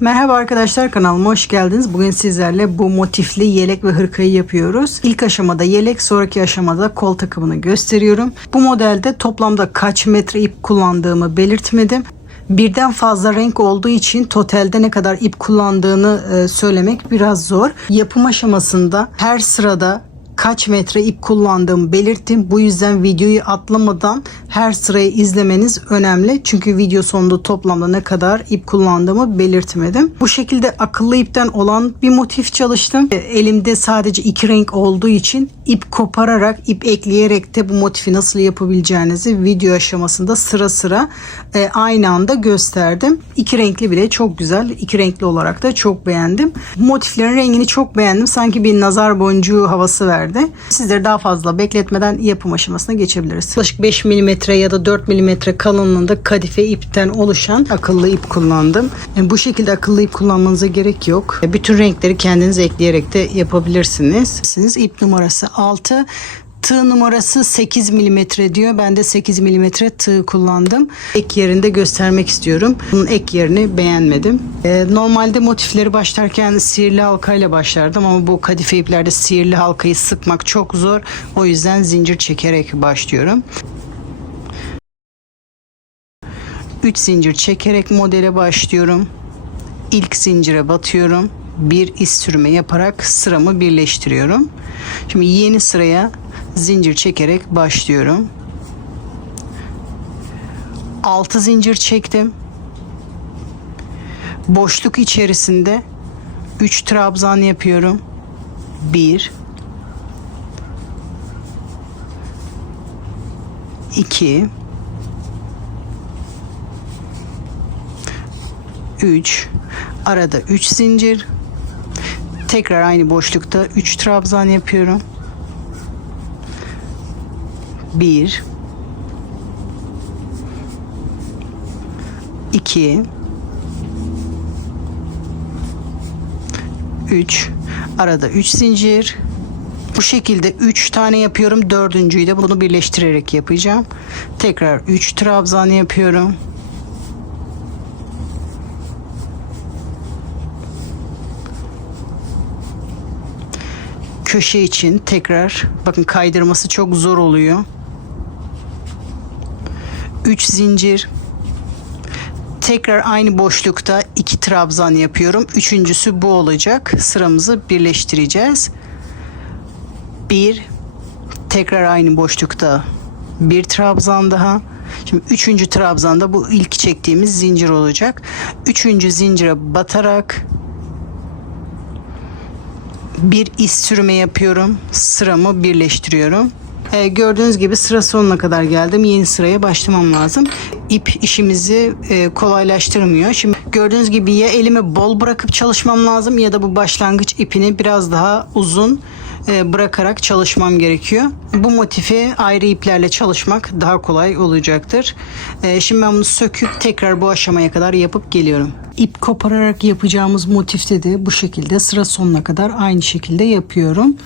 Merhaba arkadaşlar, kanalıma hoş geldiniz. Bugün sizlerle bu motifli yelek ve hırkayı yapıyoruz. İlk aşamada yelek, sonraki aşamada kol takımını gösteriyorum. Bu modelde toplamda kaç metre ip kullandığımı belirtmedim. Birden fazla renk olduğu için totalde ne kadar ip kullandığını söylemek biraz zor. Yapım aşamasında her sırada kaç metre ip kullandığımı belirttim. Bu yüzden videoyu atlamadan her sırayı izlemeniz önemli. Çünkü video sonunda toplamda ne kadar ip kullandığımı belirtmedim. Bu şekilde akıllı ipten olan bir motif çalıştım. Elimde sadece iki renk olduğu için ip kopararak, ip ekleyerek de bu motifi nasıl yapabileceğinizi video aşamasında sıra sıra aynı anda gösterdim. İki renkli bile çok güzel. İki renkli olarak da çok beğendim. Motiflerin rengini çok beğendim. Sanki bir nazar boncuğu havası verdi. Sizleri daha fazla bekletmeden yapım aşamasına geçebiliriz. Yaklaşık 5 mm ya da 4 mm kalınlığında kadife ipten oluşan akıllı ip kullandım. Bu şekilde akıllı ip kullanmanıza gerek yok. Bütün renkleri kendiniz ekleyerek de yapabilirsiniz. İp numarası 6. Tığ numarası 8 mm diyor. Ben de 8 mm tığ kullandım. Ek yerinde göstermek istiyorum. Bunun ek yerini beğenmedim. Normalde motifleri başlarken sihirli halkayla başlardım ama bu kadife iplerde sihirli halkayı sıkmak çok zor. O yüzden zincir çekerek başlıyorum. 3 zincir çekerek modele başlıyorum. İlk zincire batıyorum. Bir iz sürme yaparak sıramı birleştiriyorum. Şimdi yeni sıraya zincir çekerek başlıyorum. 6 zincir çektim. Boşluk içerisinde 3 trabzan yapıyorum. 1 2 3 arada 3 zincir. Tekrar aynı boşlukta 3 trabzan yapıyorum. 1 2 3 arada 3 zincir. Bu şekilde 3 tane yapıyorum. Dördüncüyü de bunu birleştirerek yapacağım. Tekrar 3 trabzan yapıyorum. Köşe için tekrar bakın kaydırması çok zor oluyor. 3 zincir. Tekrar aynı boşlukta 2 trabzan yapıyorum. Üçüncüsü bu olacak. Sıramızı birleştireceğiz. 1 tekrar aynı boşlukta 1 trabzan daha. Şimdi 3. trabzanda bu ilk çektiğimiz zincir olacak. 3. zincire batarak bir iz sürme yapıyorum. Sıramı birleştiriyorum. Gördüğünüz gibi sıra sonuna kadar geldim. Yeni sıraya başlamam lazım. İp işimizi kolaylaştırmıyor. Şimdi gördüğünüz gibi ya elimi bol bırakıp çalışmam lazım ya da bu başlangıç ipini biraz daha uzun bırakarak çalışmam gerekiyor. Bu motifi ayrı iplerle çalışmak daha kolay olacaktır. Şimdi ben bunu söküp tekrar bu aşamaya kadar yapıp geliyorum. İp kopararak yapacağımız motifte de bu şekilde sıra sonuna kadar aynı şekilde yapıyorum.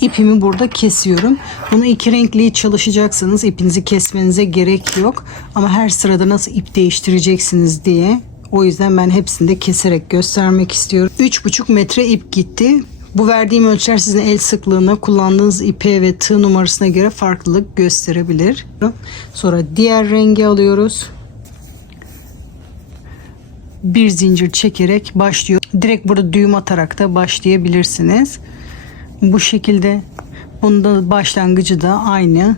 İpimi burada kesiyorum. Bunu iki renkli çalışacaksınız. İpinizi kesmenize gerek yok. Ama her sırada nasıl ip değiştireceksiniz diye. O yüzden ben hepsini de keserek göstermek istiyorum. 3,5 metre ip gitti. Bu verdiğim ölçüler sizin el sıklığına, kullandığınız ipe ve tığ numarasına göre farklılık gösterebilir. Sonra diğer rengi alıyoruz. Bir zincir çekerek başlıyor. Direkt burada düğüm atarak da başlayabilirsiniz. Bu şekilde bunda başlangıcı da aynı.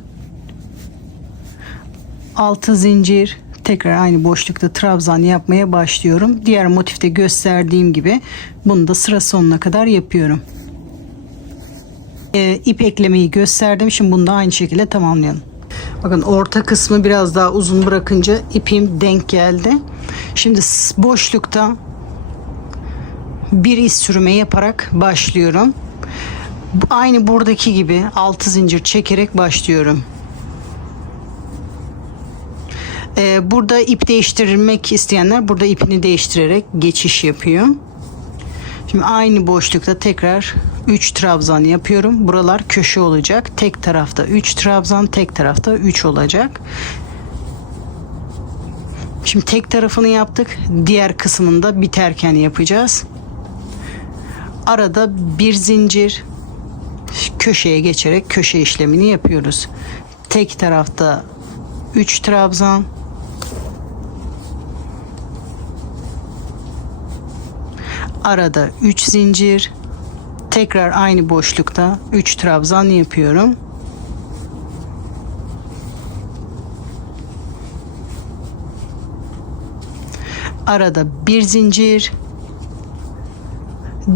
6 zincir. Tekrar aynı boşlukta trabzan yapmaya başlıyorum. Diğer motifte gösterdiğim gibi bunu da sıra sonuna kadar yapıyorum. İp eklemeyi gösterdim. Şimdi bunu da aynı şekilde tamamlayalım. Bakın orta kısmı biraz daha uzun bırakınca ipim denk geldi. Şimdi boşlukta bir iz sürme yaparak başlıyorum. Aynı buradaki gibi 6 zincir çekerek başlıyorum. Burada ip değiştirmek isteyenler burada ipini değiştirerek geçiş yapıyor. Şimdi aynı boşlukta tekrar 3 trabzan yapıyorum. Buralar köşe olacak. Tek tarafta 3 trabzan, tek tarafta 3 olacak. Şimdi tek tarafını yaptık. Diğer kısmını da biterken yapacağız. Arada bir zincir, köşeye geçerek köşe işlemini yapıyoruz. Tek tarafta 3 trabzan, arada 3 zincir, tekrar aynı boşlukta 3 trabzan yapıyorum. Arada bir zincir,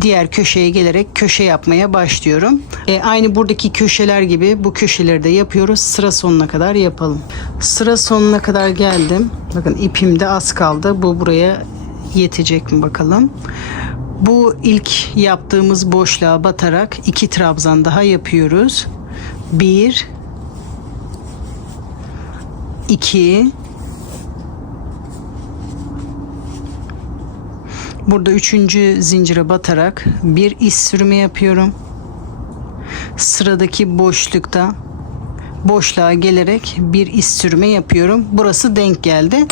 diğer köşeye gelerek köşe yapmaya başlıyorum. Aynı buradaki köşeler gibi bu köşeleri de yapıyoruz. Sıra sonuna kadar yapalım. Sıra sonuna kadar geldim. Bakın ipim de az kaldı. Bu buraya yetecek mi bakalım. Bu ilk yaptığımız boşluğa batarak 2 trabzan daha yapıyoruz. 1 2 Burada 3. zincire batarak bir iz sürümü yapıyorum. Sıradaki boşlukta boşluğa gelerek bir iz sürümü yapıyorum. Burası denk geldi.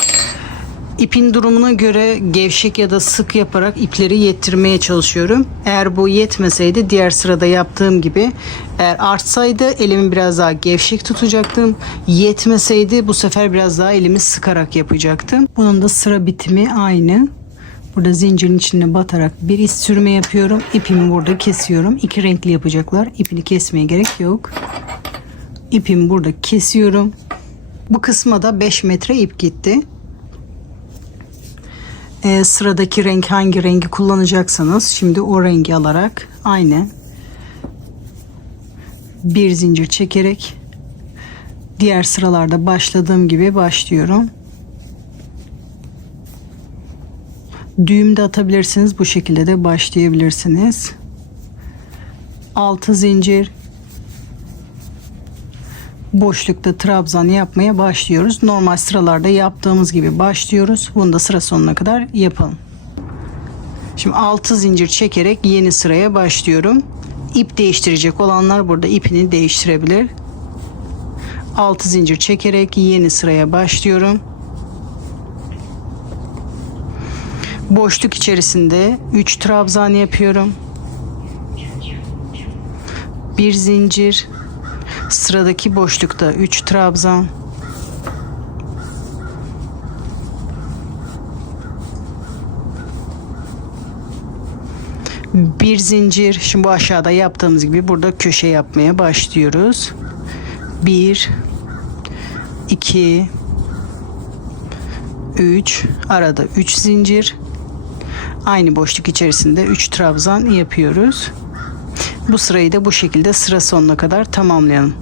İpin durumuna göre gevşek ya da sık yaparak ipleri yettirmeye çalışıyorum. Eğer bu yetmeseydi diğer sırada yaptığım gibi, eğer artsaydı elimi biraz daha gevşek tutacaktım. Yetmeseydi bu sefer biraz daha elimi sıkarak yapacaktım. Bunun da sıra bitimi aynı. Burada zincirin içine batarak bir iz sürme yapıyorum. İpimi burada kesiyorum. 2 renkli yapacaklar. İpini kesmeye gerek yok. İpimi burada kesiyorum. Bu kısma da 5 metre ip gitti. Sıradaki renk hangi rengi kullanacaksanız şimdi o rengi alarak aynı bir zincir çekerek diğer sıralarda başladığım gibi başlıyorum. Düğüm de atabilirsiniz. Bu şekilde de başlayabilirsiniz. 6 zincir, boşlukta trabzan yapmaya başlıyoruz. Normal sıralarda yaptığımız gibi başlıyoruz. Bunu da sıra sonuna kadar yapalım. Şimdi 6 zincir çekerek yeni sıraya başlıyorum. İp değiştirecek olanlar burada ipini değiştirebilir. 6 zincir çekerek yeni sıraya başlıyorum. Boşluk içerisinde 3 trabzan yapıyorum. Bir zincir, sıradaki boşlukta 3 trabzan, bir zincir. Şimdi bu aşağıda yaptığımız gibi burada köşe yapmaya başlıyoruz. 1 2 3 arada 3 zincir, aynı boşluk içerisinde 3 trabzan yapıyoruz. Bu sırayı da bu şekilde sıra sonuna kadar tamamlayalım.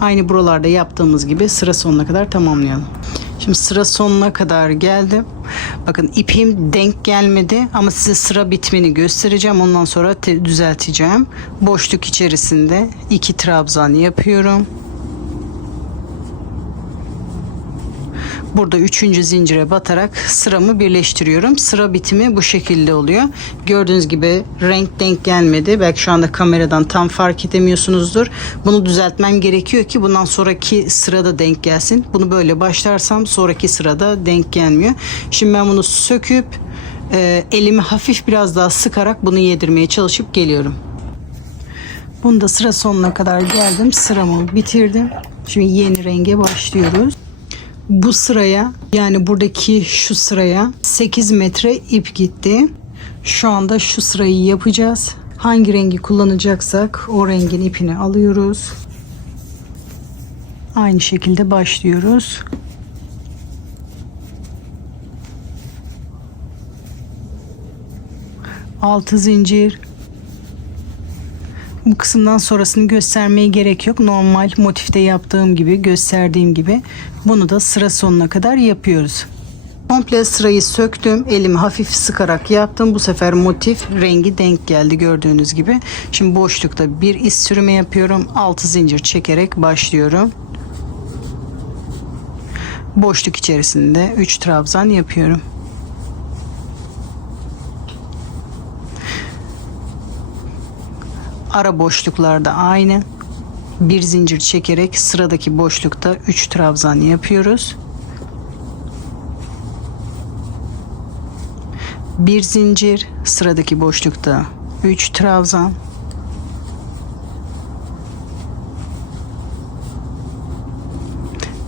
Aynı buralarda yaptığımız gibi sıra sonuna kadar tamamlayalım. Şimdi sıra sonuna kadar geldim. Bakın ipim denk gelmedi ama size sıra bitmeni göstereceğim. Ondan sonra düzelteceğim. Boşluk içerisinde 2 trabzan yapıyorum. Burada 3. zincire batarak sıramı birleştiriyorum. Sıra bitimi bu şekilde oluyor. Gördüğünüz gibi renk denk gelmedi. Belki şu anda kameradan tam fark edemiyorsunuzdur. Bunu düzeltmem gerekiyor ki bundan sonraki sırada denk gelsin. Bunu böyle başlarsam sonraki sırada denk gelmiyor. Şimdi ben bunu söküp elimi hafif biraz daha sıkarak bunu yedirmeye çalışıp geliyorum. Bunu da sıra sonuna kadar geldim. Sıramı bitirdim. Şimdi yeni renge başlıyoruz. Bu sıraya, yani buradaki şu sıraya 8 metre ip gitti. Şu anda şu sırayı yapacağız. Hangi rengi kullanacaksak o rengin ipini alıyoruz. Aynı şekilde başlıyoruz. Altı zincir. Bu kısımdan sonrasını göstermeye gerek yok. Normal motifte yaptığım gibi, gösterdiğim gibi bunu da sıra sonuna kadar yapıyoruz. Komple sırayı söktüm. Elimi hafif sıkarak yaptım. Bu sefer motif rengi denk geldi gördüğünüz gibi. Şimdi boşlukta bir iz sürümü yapıyorum. 6 zincir çekerek başlıyorum. Boşluk içerisinde 3 trabzan yapıyorum. Ara boşluklarda aynı. Bir zincir çekerek sıradaki boşlukta 3 trabzan yapıyoruz. Bir zincir, sıradaki boşlukta 3 trabzan.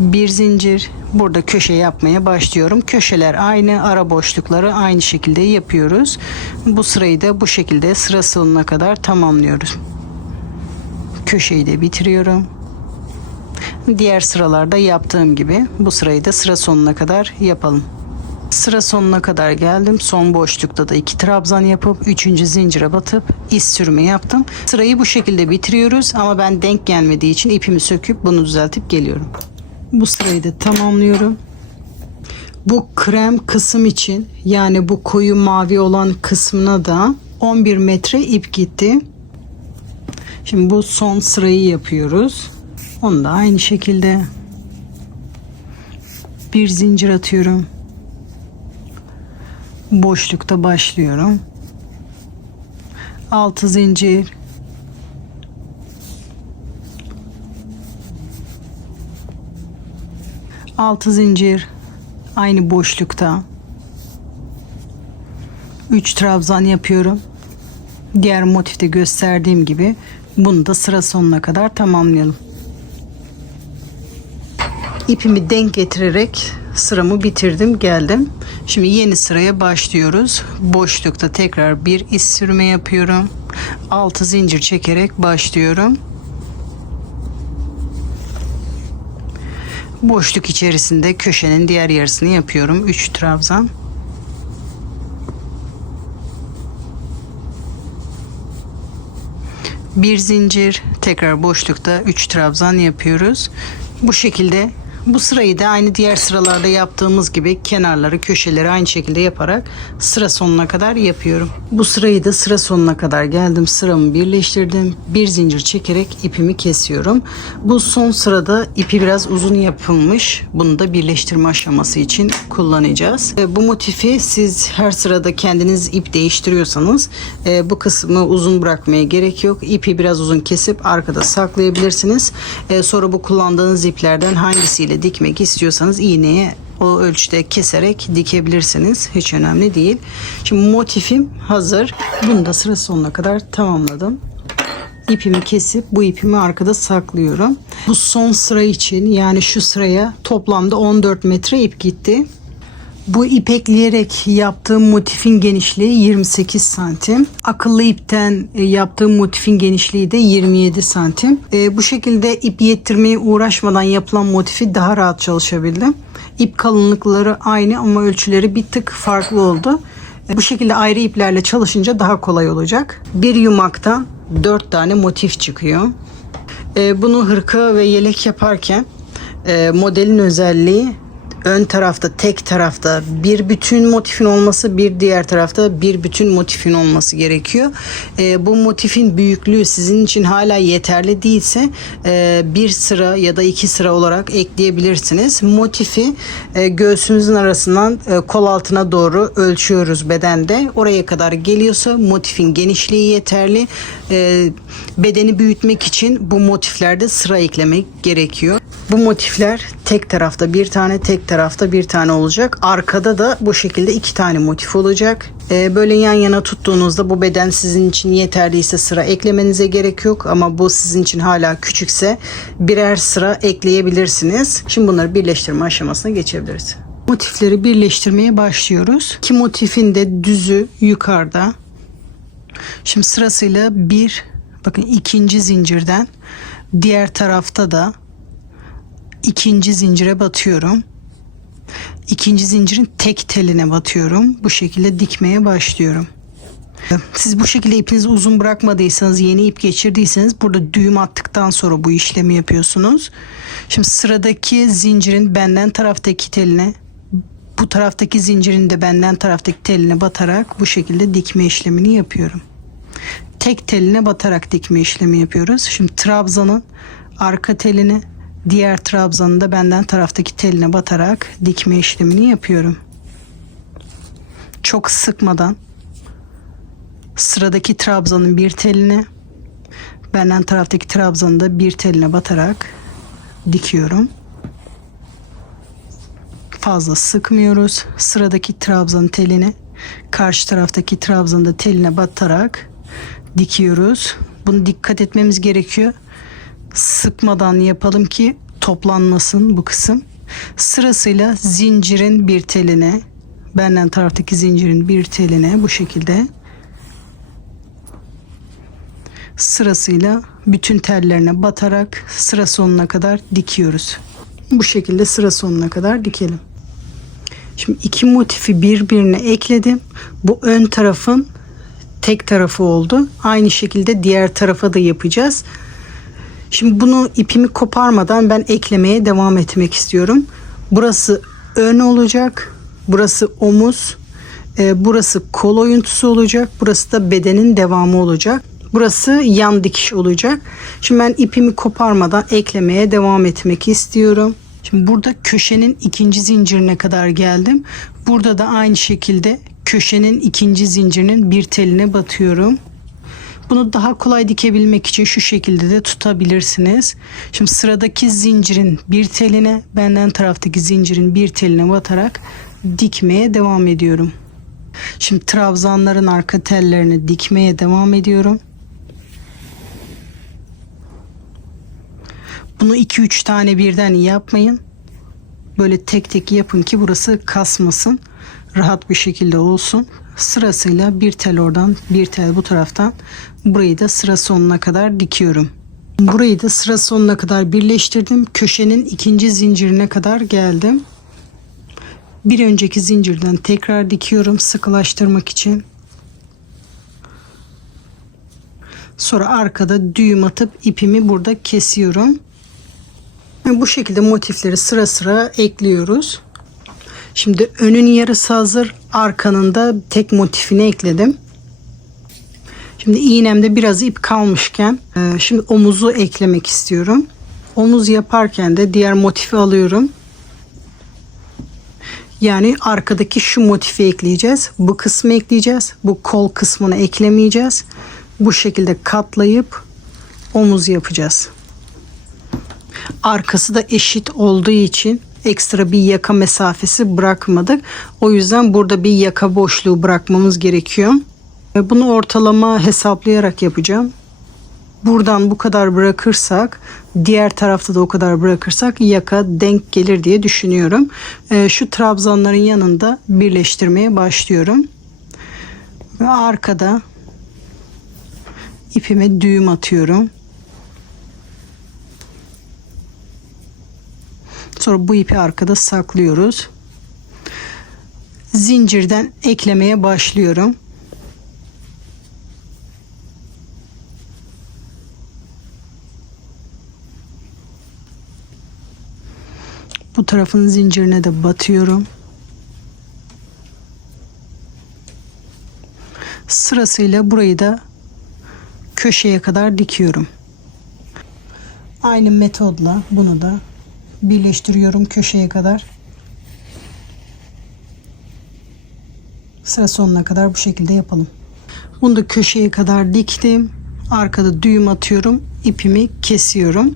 Bir zincir. Burada köşe yapmaya başlıyorum. Köşeler aynı, ara boşlukları aynı şekilde yapıyoruz. Bu sırayı da bu şekilde sıra sonuna kadar tamamlıyoruz. Köşeyi de bitiriyorum. Diğer sıralarda yaptığım gibi bu sırayı da sıra sonuna kadar yapalım. Sıra sonuna kadar geldim. Son boşlukta da 2 trabzan yapıp 3. zincire batıp iz sürme yaptım. Sırayı bu şekilde bitiriyoruz ama ben denk gelmediği için ipimi söküp bunu düzeltip geliyorum. Bu sırayı da tamamlıyorum. Bu krem kısım için, yani bu koyu mavi olan kısmına da 11 metre ip gitti. Şimdi bu son sırayı yapıyoruz. Onu da aynı şekilde bir zincir atıyorum. Boşlukta başlıyorum. 6 zincir, altı zincir, aynı boşlukta 3 trabzan yapıyorum. Diğer motifte gösterdiğim gibi bunu da sıra sonuna kadar tamamlayalım. İpimi denk getirerek sıramı bitirdim, geldim. Şimdi yeni sıraya başlıyoruz. Boşlukta tekrar bir iz sürme yapıyorum. 6 zincir çekerek başlıyorum. Boşluk içerisinde köşenin diğer yarısını yapıyorum. 3 trabzan. Bir zincir, tekrar boşlukta 3 trabzan yapıyoruz. Bu şekilde bu sırayı da aynı diğer sıralarda yaptığımız gibi kenarları, köşeleri aynı şekilde yaparak sıra sonuna kadar yapıyorum. Bu sırayı da sıra sonuna kadar geldim. Sıramı birleştirdim. Bir zincir çekerek ipimi kesiyorum. Bu son sırada ipi biraz uzun yapılmış. Bunu da birleştirme aşaması için kullanacağız. Bu motifi siz her sırada kendiniz ip değiştiriyorsanız bu kısmı uzun bırakmaya gerek yok. İpi biraz uzun kesip arkada saklayabilirsiniz. Sonra bu kullandığınız iplerden hangisiyle dikmek istiyorsanız iğneye o ölçüde keserek dikebilirsiniz. Hiç önemli değil. Şimdi motifim hazır. Bunu da sıra sonuna kadar tamamladım. İpimi kesip bu ipimi arkada saklıyorum. Bu son sıra için, yani şu sıraya toplamda 14 metre ip gitti. Bu ipekleyerek yaptığım motifin genişliği 28 santim. Akıllı ipten yaptığım motifin genişliği de 27 santim. Bu şekilde ip yettirmeye uğraşmadan yapılan motifi daha rahat çalışabildim. İp kalınlıkları aynı ama ölçüleri bir tık farklı oldu. Bu şekilde ayrı iplerle çalışınca daha kolay olacak. Bir yumaktan 4 tane motif çıkıyor. Bunu hırka ve yelek yaparken modelin özelliği ön tarafta, tek tarafta bir bütün motifin olması, bir diğer tarafta bir bütün motifin olması gerekiyor. Bu motifin büyüklüğü sizin için hala yeterli değilse bir sıra ya da 2 sıra olarak ekleyebilirsiniz. Motifi göğsümüzün arasından kol altına doğru ölçüyoruz bedende. Oraya kadar geliyorsa motifin genişliği yeterli. Bedeni büyütmek için bu motiflerde sıra eklemek gerekiyor. Bu motifler tek tarafta bir tane, tek tarafta bir tane olacak. Arkada da bu şekilde 2 tane motif olacak. Böyle yan yana tuttuğunuzda bu beden sizin için yeterliyse sıra eklemenize gerek yok. Ama bu sizin için hala küçükse birer sıra ekleyebilirsiniz. Şimdi bunları birleştirme aşamasına geçebiliriz. Motifleri birleştirmeye başlıyoruz. 2 motifin de düzü yukarıda. Şimdi sırasıyla bakın ikinci zincirden, diğer tarafta da ikinci zincire batıyorum. İkinci zincirin tek teline batıyorum. Bu şekilde dikmeye başlıyorum. Siz bu şekilde ipinizi uzun bırakmadıysanız, yeni ip geçirdiyseniz burada düğüm attıktan sonra bu işlemi yapıyorsunuz. Şimdi sıradaki zincirin benden taraftaki teline, bu taraftaki zincirin de benden taraftaki teline batarak bu şekilde dikme işlemini yapıyorum. Tek teline batarak dikme işlemi yapıyoruz. Şimdi trabzanın arka teline, diğer trabzanın da benden taraftaki teline batarak dikme işlemini yapıyorum. Çok sıkmadan sıradaki trabzanın bir teline, Benden taraftaki trabzanı da bir teline batarak dikiyorum. Fazla sıkmıyoruz. Sıradaki trabzan telini karşı taraftaki trabzanın da teline batarak dikiyoruz. Bunu dikkat etmemiz gerekiyor. Sıkmadan yapalım ki toplanmasın bu kısım. Sırasıyla zincirin bir teline, benden taraftaki zincirin bir teline bu şekilde sırasıyla bütün tellerine batarak sıra sonuna kadar dikiyoruz. Bu şekilde sıra sonuna kadar dikelim. Şimdi iki motifi birbirine ekledim. Bu ön tarafın tek tarafı oldu. Aynı şekilde diğer tarafa da yapacağız. Şimdi bunu ipimi koparmadan ben eklemeye devam etmek istiyorum. Burası ön olacak. Burası omuz. Burası kol oyuntusu olacak. Burası da bedenin devamı olacak. Burası yan dikiş olacak. Şimdi ben ipimi koparmadan eklemeye devam etmek istiyorum. Şimdi burada köşenin ikinci zincirine kadar geldim. Burada da aynı şekilde köşenin ikinci zincirinin bir teline batıyorum. Bunu daha kolay dikebilmek için şu şekilde de tutabilirsiniz. Şimdi sıradaki zincirin bir teline, benden taraftaki zincirin bir teline batarak dikmeye devam ediyorum. Şimdi trabzanların arka tellerini dikmeye devam ediyorum. Bunu 2-3 tane birden yapmayın. Böyle tek tek yapın ki burası kasmasın. Rahat bir şekilde olsun. Sırasıyla bir tel oradan, bir tel bu taraftan. Burayı da sıra sonuna kadar dikiyorum. Burayı da sıra sonuna kadar birleştirdim. Köşenin ikinci zincirine kadar geldim. Bir önceki zincirden tekrar dikiyorum sıkılaştırmak için. Sonra arkada düğüm atıp ipimi burada kesiyorum. Bu şekilde motifleri sıra sıra ekliyoruz. Şimdi önün yarısı hazır. Arkanın da tek motifini ekledim. Şimdi iğnemde biraz ip kalmışken şimdi omuzu eklemek istiyorum. Omuz yaparken de diğer motifi alıyorum. Yani arkadaki şu motifi ekleyeceğiz. Bu kısmı ekleyeceğiz. Bu kol kısmını eklemeyeceğiz. Bu şekilde katlayıp omuz yapacağız. Arkası da eşit olduğu için ekstra bir yaka mesafesi bırakmadık. O yüzden burada bir yaka boşluğu bırakmamız gerekiyor. Bunu ortalama hesaplayarak yapacağım. Buradan bu kadar bırakırsak, diğer tarafta da o kadar bırakırsak yaka denk gelir diye düşünüyorum. Şu trabzanların yanında birleştirmeye başlıyorum. Ve arkada ipime düğüm atıyorum. Sonra bu ipi arkada saklıyoruz. Zincirden eklemeye başlıyorum. Bu tarafın zincirine de batıyorum. Sırasıyla burayı da köşeye kadar dikiyorum. Aynı metodla bunu da birleştiriyorum köşeye kadar. Sıra sonuna kadar bu şekilde yapalım. Bunu da köşeye kadar diktim. Arkada düğüm atıyorum. İpimi kesiyorum.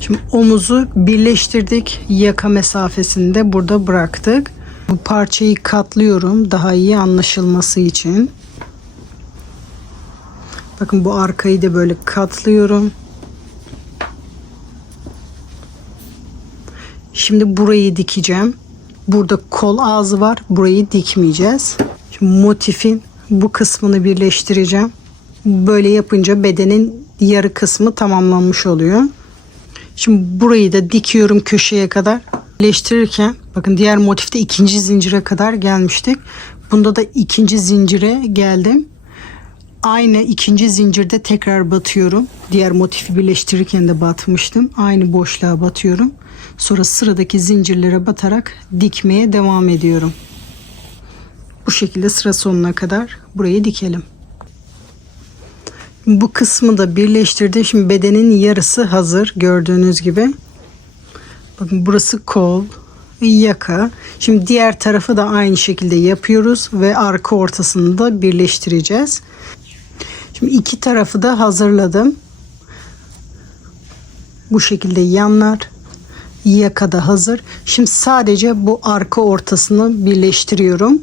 Şimdi omuzu birleştirdik. Yaka mesafesini de burada bıraktık. Bu parçayı katlıyorum daha iyi anlaşılması için. Bakın bu arkayı da böyle katlıyorum. Şimdi burayı dikeceğim. Burada kol ağzı var. Burayı dikmeyeceğiz. Şimdi motifin bu kısmını birleştireceğim. Böyle yapınca bedenin yarı kısmı tamamlanmış oluyor. Şimdi burayı da dikiyorum köşeye kadar. Birleştirirken bakın diğer motifte ikinci zincire kadar gelmiştik. Bunda da ikinci zincire geldim. Aynı ikinci zincirde tekrar batıyorum. Diğer motifi birleştirirken de batmıştım. Aynı boşluğa batıyorum. Sonra sıradaki zincirlere batarak dikmeye devam ediyorum. Bu şekilde sıra sonuna kadar burayı dikelim. Bu kısmı da birleştirdim. Şimdi bedenin yarısı hazır gördüğünüz gibi. Bakın burası kol, yaka. Şimdi diğer tarafı da aynı şekilde yapıyoruz ve arka ortasını da birleştireceğiz. Şimdi iki tarafı da hazırladım. Bu şekilde yanlar, yaka da hazır. Şimdi sadece bu arka ortasını birleştiriyorum.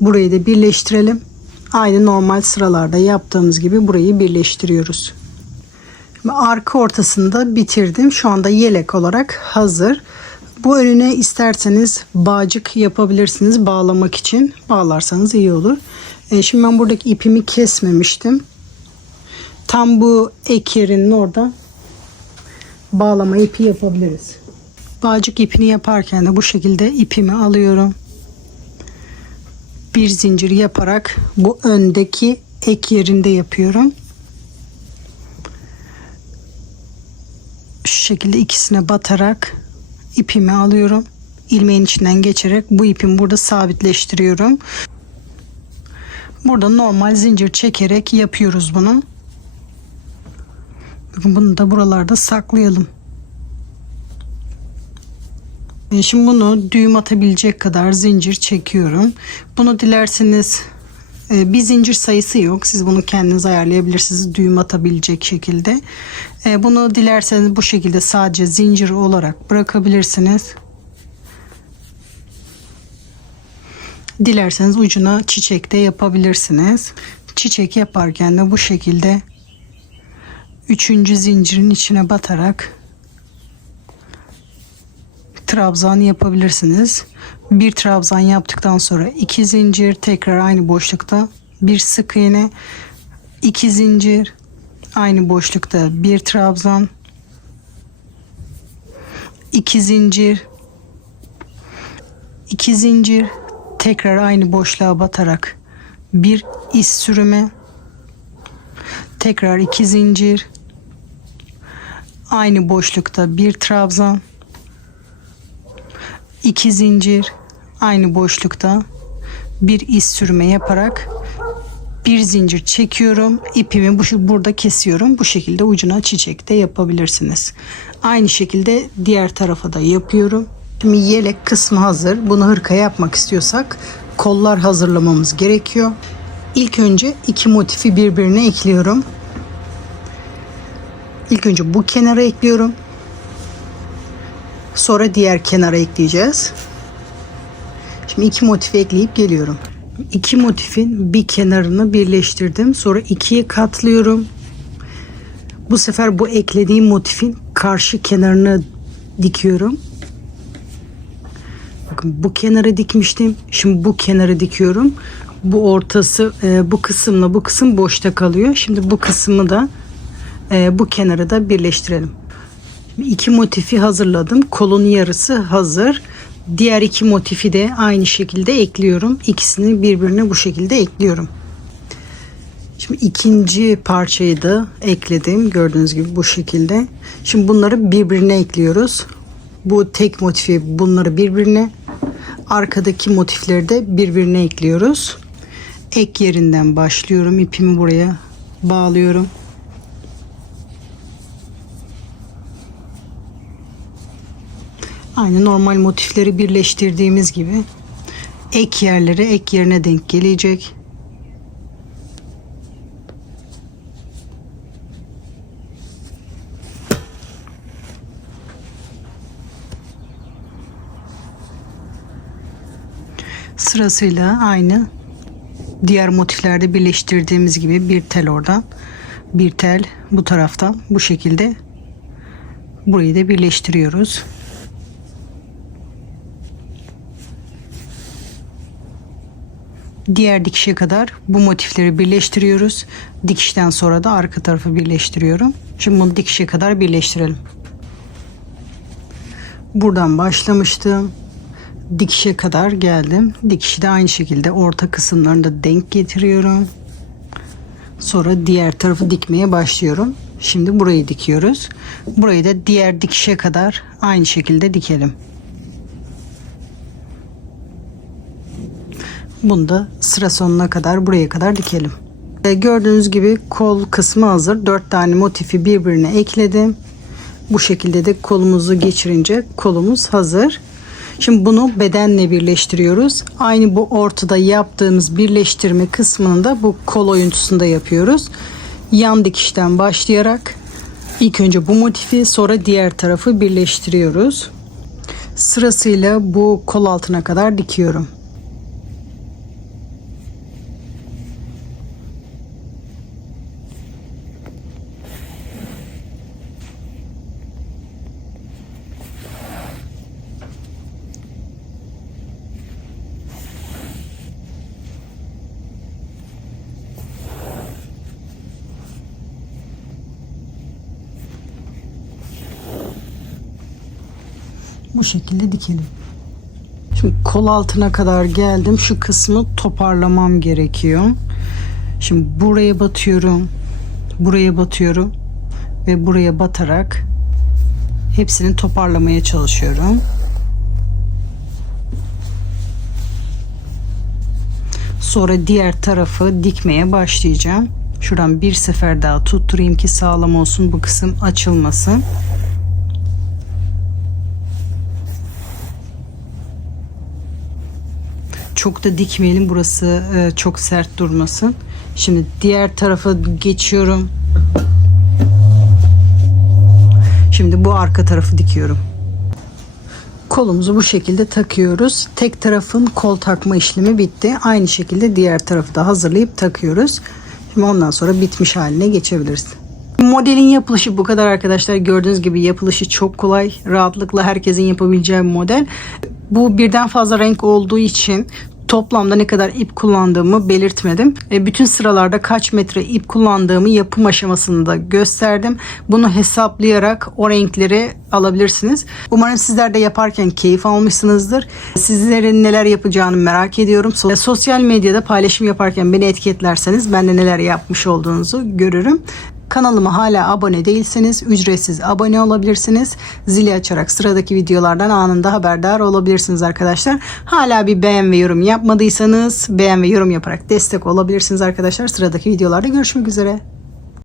Burayı da birleştirelim. Aynı normal sıralarda yaptığımız gibi burayı birleştiriyoruz. Arka ortasını da bitirdim. Şu anda yelek olarak hazır. Bu önüne isterseniz bağcık yapabilirsiniz bağlamak için. Bağlarsanız iyi olur. Şimdi ben buradaki ipimi kesmemiştim. Tam bu ek yerinin orada bağlama ipi yapabiliriz. Bağcık ipini yaparken de bu şekilde ipimi alıyorum. Bir zincir yaparak bu öndeki ek yerinde yapıyorum. Şu şekilde ikisine batarak ipimi alıyorum. İlmeğin içinden geçerek bu ipimi burada sabitleştiriyorum. Burada normal zincir çekerek yapıyoruz bunu. Bunu da buralarda saklayalım. Şimdi bunu düğüm atabilecek kadar zincir çekiyorum. Bunu dilerseniz bir zincir sayısı yok. Siz bunu kendiniz ayarlayabilirsiniz düğüm atabilecek şekilde. Bunu dilerseniz bu şekilde sadece zincir olarak bırakabilirsiniz. Dilerseniz ucuna çiçek de yapabilirsiniz. Çiçek yaparken de bu şekilde 3. zincirin içine batarak trabzan yapabilirsiniz. Bir trabzan yaptıktan sonra 2 zincir, tekrar aynı boşlukta bir sık iğne, 2 zincir, aynı boşlukta bir trabzan, 2 zincir, 2 zincir, tekrar aynı boşluğa batarak bir iz sürümü, tekrar 2 zincir, aynı boşlukta bir trabzan, 2 zincir, aynı boşlukta bir iz sürme yaparak bir zincir çekiyorum. İpimi burada kesiyorum. Bu şekilde ucuna çiçek de yapabilirsiniz. Aynı şekilde diğer tarafa da yapıyorum. Şimdi yelek kısmı hazır. Bunu hırka yapmak istiyorsak kollar hazırlamamız gerekiyor. İlk önce iki motifi birbirine ekliyorum. İlk önce bu kenara ekliyorum. Sonra diğer kenara ekleyeceğiz. Şimdi iki motifi ekleyip geliyorum. İki motifin bir kenarını birleştirdim. Sonra ikiye katlıyorum. Bu sefer bu eklediğim motifin karşı kenarını dikiyorum. Bakın bu kenara dikmiştim. Şimdi bu kenarı dikiyorum. Bu ortası bu kısımla bu kısım boşta kalıyor. Şimdi bu kısmı da bu kenarı da birleştirelim. İki motifi hazırladım. Kolun yarısı hazır. Diğer iki motifi de aynı şekilde ekliyorum. İkisini birbirine bu şekilde ekliyorum. Şimdi ikinci parçayı da ekledim. Gördüğünüz gibi bu şekilde. Şimdi bunları birbirine ekliyoruz. Bu tek motifi bunları birbirine, arkadaki motifleri de birbirine ekliyoruz. Ek yerinden başlıyorum. İpimi buraya bağlıyorum. Aynı normal motifleri birleştirdiğimiz gibi ek yerleri ek yerine denk gelecek. Sırasıyla aynı diğer motiflerde birleştirdiğimiz gibi bir tel oradan, bir tel bu taraftan, bu şekilde burayı da birleştiriyoruz. Diğer dikişe kadar bu motifleri birleştiriyoruz. Dikişten sonra da arka tarafı birleştiriyorum. Şimdi bunu dikişe kadar birleştirelim. Buradan başlamıştım. Dikişe kadar geldim. Dikişi de aynı şekilde orta kısımlarını da denk getiriyorum. Sonra diğer tarafı dikmeye başlıyorum. Şimdi burayı dikiyoruz. Burayı da diğer dikişe kadar aynı şekilde dikelim. Bunu da sıra sonuna kadar buraya kadar dikelim. Gördüğünüz gibi kol kısmı hazır. 4 tane motifi birbirine ekledim. Bu şekilde de kolumuzu geçirince kolumuz hazır. Şimdi bunu bedenle birleştiriyoruz. Aynı bu ortada yaptığımız birleştirme kısmını da bu kol oyuntusunda yapıyoruz. Yan dikişten başlayarak İlk önce bu motifi, sonra diğer tarafı birleştiriyoruz. Sırasıyla bu kol altına kadar dikiyorum. Bu şekilde dikelim. Şimdi kol altına kadar geldim. Şu kısmı toparlamam gerekiyor. Şimdi buraya batıyorum. Buraya batıyorum. Ve buraya batarak hepsini toparlamaya çalışıyorum. Sonra diğer tarafı dikmeye başlayacağım. Şuradan bir sefer daha tutturayım ki sağlam olsun, bu kısım açılmasın. Çok da dikmeyelim, burası çok sert durmasın. Şimdi diğer tarafa geçiyorum. Şimdi bu arka tarafı dikiyorum. Kolumuzu bu şekilde takıyoruz. Tek tarafın kol takma işlemi bitti. Aynı şekilde diğer tarafı da hazırlayıp takıyoruz. Şimdi ondan sonra bitmiş haline geçebiliriz. Modelin yapılışı bu kadar arkadaşlar. Gördüğünüz gibi yapılışı çok kolay. Rahatlıkla herkesin yapabileceği bir model. Bu birden fazla renk olduğu için toplamda ne kadar ip kullandığımı belirtmedim. Bütün sıralarda kaç metre ip kullandığımı yapım aşamasında gösterdim. Bunu hesaplayarak o renkleri alabilirsiniz. Umarım sizler de yaparken keyif almışsınızdır. Sizlerin neler yapacağını merak ediyorum. Sosyal medyada paylaşım yaparken beni etiketlerseniz ben de neler yapmış olduğunuzu görürüm. Kanalıma hala abone değilseniz ücretsiz abone olabilirsiniz. Zili açarak sıradaki videolardan anında haberdar olabilirsiniz arkadaşlar. Hala bir beğen ve yorum yapmadıysanız beğen ve yorum yaparak destek olabilirsiniz arkadaşlar. Sıradaki videolarda görüşmek üzere.